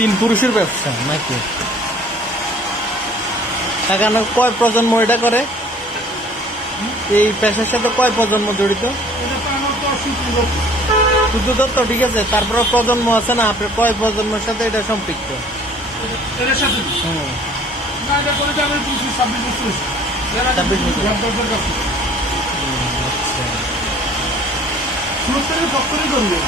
তিন পুরুষের ব্যবসা নাকি? এখানে কয় প্রজন্ম এটা করে? এই পেশার সাথে কয় প্রজন্ম জড়িত? শুধু তো ঠিক আছে, তারপরে প্রজন্ম আছে না, আপনার কয় প্রজন্মের সাথে এটা সম্পৃক্ত? পক্ষ করবে